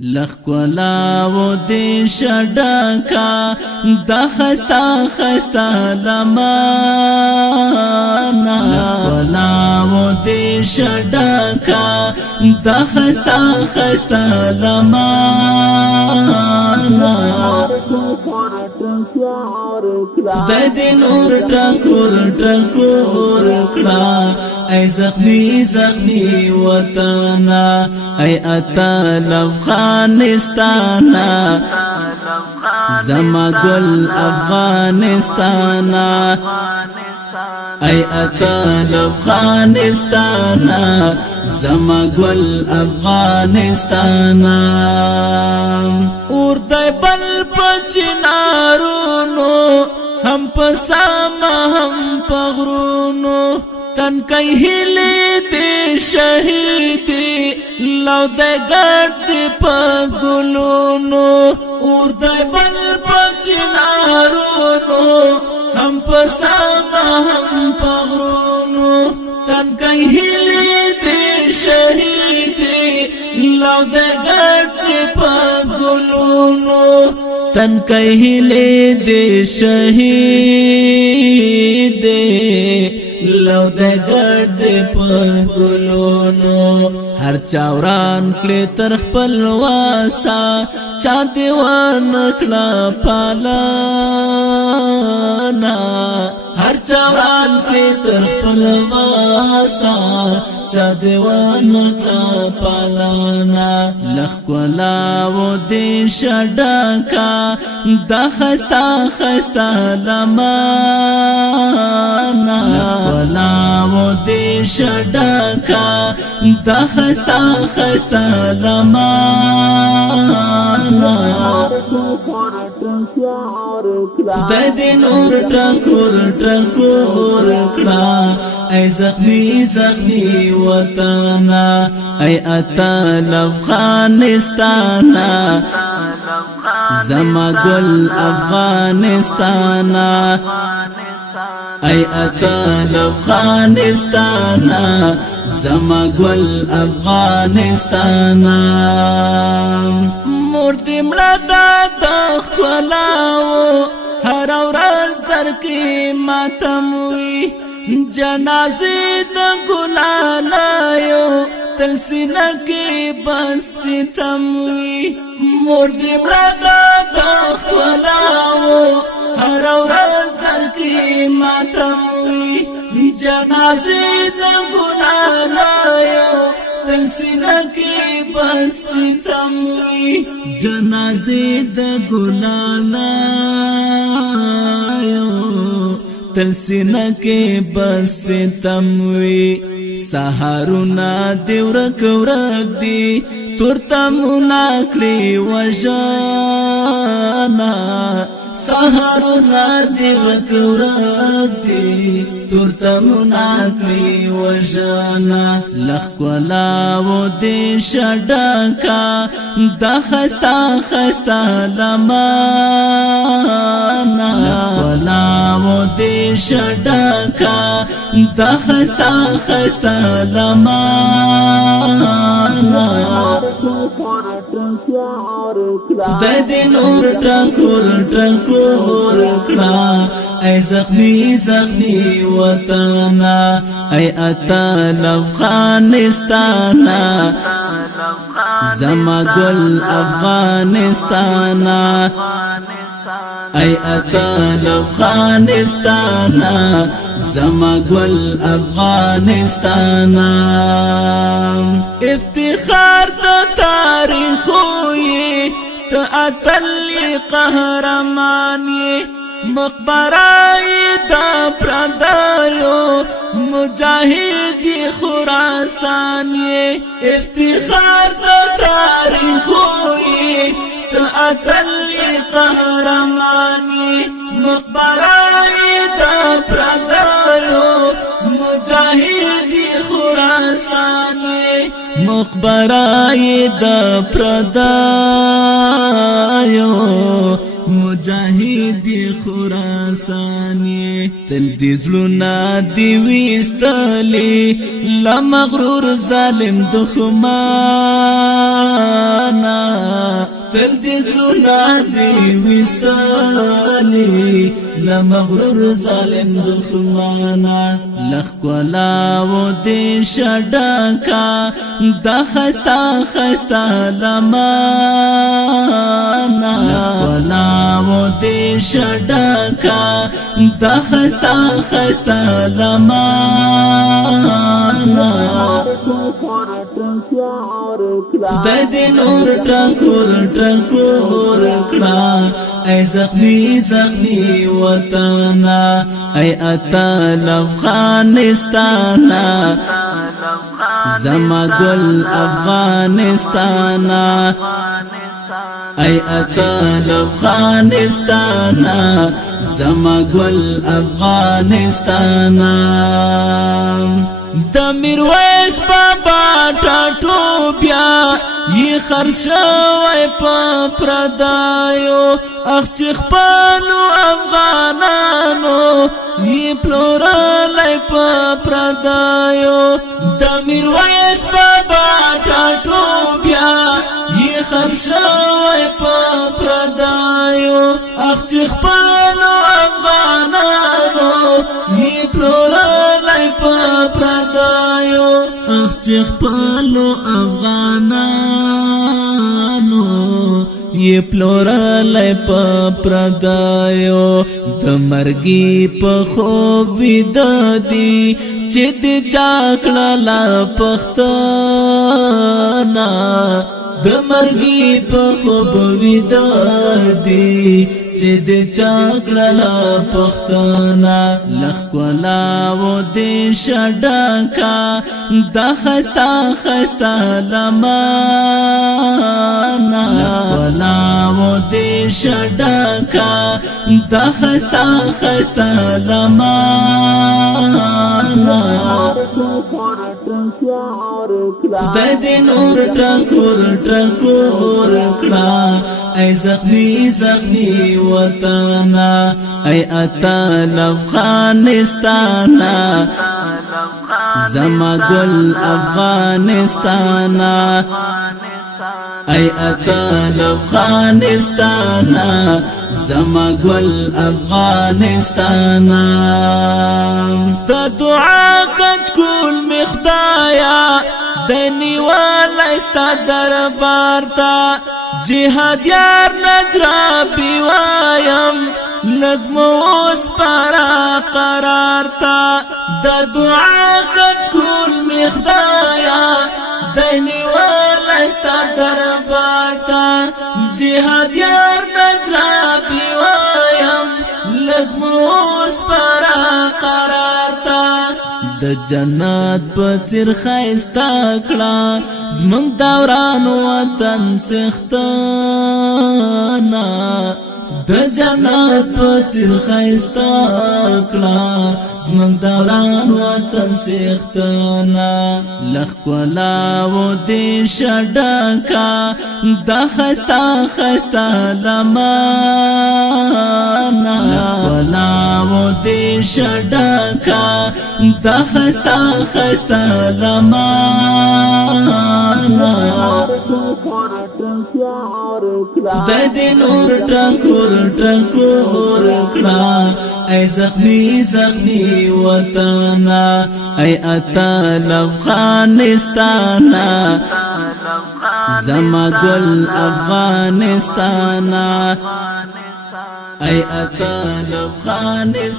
لخکولا و دی شډکا د خستا خستا لمانا لخکولا و دی شډکا د خستا خستا لمانا د دې نور ټکور ټکور کړه ای زخمی زخمی وطنا ای اتل افغانستانا زما گل افغانستانا ای اتل افغانستانا زما گل افغانستانا اور دای بل پچنارونو هم پساما هم پغرونو تن کئی ہلی دی شہیدی لو دے گرد دی پگلونو اور دے بل پچنارونو ہم پساما ہم پغرونو تن کئی ہلی دی شہیدی لو دے گرد دی پگلونو تن کئی ہلی دی شہیدی لو دے گرد پگلونو ہر چاوران کلی تر خپل واسا چا دیوان کلا پالانا ہر چاوران کلی تر خپل واسا چا دیوان کلا پالانا لخکولا و دی شډکا د خستا خستا لمانا لخکولا و دی شډکا د خستا خستا لمانا د دې نور ټکور ټکور کړه ای زخمی زخمی وطنا ای اتل افغانستانا زما گل افغانستانا ای اتل افغانستانا زما گل افغانستانا مردی مړه د خلاو هر ورځ در کې ماتم وي جنازې د ګلالایو تل سینه کې بس ستم وي مردی مړه د خلاو هر ورځ در کې ماتم وي جنازې د ګلالایو تل سینه کې بس ستم وي جنازې د ګلالایو تل سینه کې بس ستم وي سحرونه دی ورک ورک دی تورتمونه کړي وژنه سحرونه دی ورک ورک دی تورتمونه کړي وژنه لخکولا و دی شډکا د خستا خستا لمانا لخکولا و دی شډکا د خستا خستا لمانا د دې نور ټکور ټکور کړه ای زخمی زخمی وطنا ای اتل افغانستانا زما گل افغانستانا ای اتل افغانستانا زما گل افغانستانا افتخار د تاریخوی ته اتل قهرمان مقبرای دا پردایو مجاہدی خراسان افتخار دا تاریخوی تا اتلی قهرمانی مقبرای دا پردایو مجاہدی خراسان مقبرای دا پردایو مجاهد خراسان تل دې زړونه دې ویستلې له مغرور ظالم دښمنه تل دې زړونه دې ویستلې له مغرور ظالم دښمنه لخ کولاو دې شډکا د خستا خستا لمانه لخ کولاو دې شډکا د خستا خستا لمانه خدای دې نور ټکور ټکور کړه ای زخمی زخمی وطنا ای اتل افغانستانا زما گل افغانستانا ای اتل افغانستانا زما گل افغانستانا د میرویس بابا ټاټو بیا یې خرشوی په پردایو اخ چې خپلو افغانانو یې پلورلی په پردایو د میرویس بابا ټاټو بیا یې خرشوی په پردایو اخ چې خپلو افغانانو یې پلورلی په پردایو اخ چې خپلو افغانانو یې پلورلی په پردایو د مرګي په خوب ویده دي چې د چا کړله پښتنه د مرګي په خوب ویده دي چې د چا کړله پښتنه لخ کولاو دې شډکا د خستا خستا لمانه لخ کولاو دې شډکا د خستا خستا لمانه خدای دې نور ټکور ټکور کړه ای زخمی زخمی وطنا ای اتل افغانستانا زما گل افغانستانا ای اتل افغانستانا زما گل افغانستانا تا دعا کچ کول می خدایا دنی والا استا دربار تا جهاد یار نجرا بیوایم نگموس پارا قرار تا دا دعا کچ کول می خدایا دنی والا استا دربار تا جهاد یار نجرا بیوایم نگموس پارا قرار تا د جنت په څیر ښایسته کړه زمونږ دوران وطن څښتنه د جنت په څیر ښایسته کړه زمونږ دوران وطن څښتنه لخ کولاو دې شډکا د خستا خستا لمانه لخ کولاو دې شډکا د خستا خستا لمانه خدای دې نور ټکور ټکور کړه ای زخمی زخمی وطنا ای اتل افغانستانا زما گل افغانستانا ای اتل افغانستانا